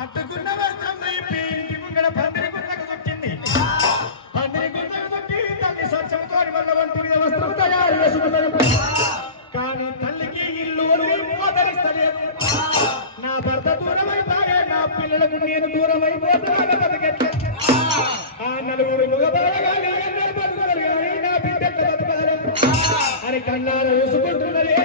కట్టుకున్న వస్త్రం వైపి ఇంటి ముంగడ పందిరి గుండకు చుట్టింది. పందిరి గుండకు చుట్టి తల్లి సత్యంతోని భగవంతుని వస్త్రం తయారు చేసుకున్నాడు. కానీ తల్లికి ఇల్లు ఆదరిస్తలేదు. నా భర్త దూరమైపోయే, నా పిల్లలకు నేను దూరమైపోతున్నాను. బతికెట్లే ఆ నలుగురు మగబడగానే బతుకులు కానీ నా బిడ్డలు బతకాలి అని కన్నాలు చూసుకుంటున్నదే.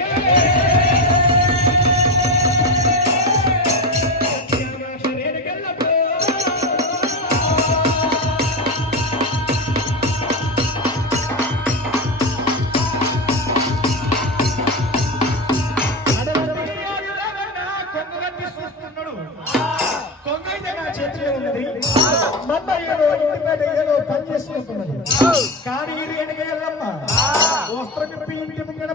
కానీ ఇది ఎనగల్లమ్మ వస్త్రం ఇంటి ముంగడ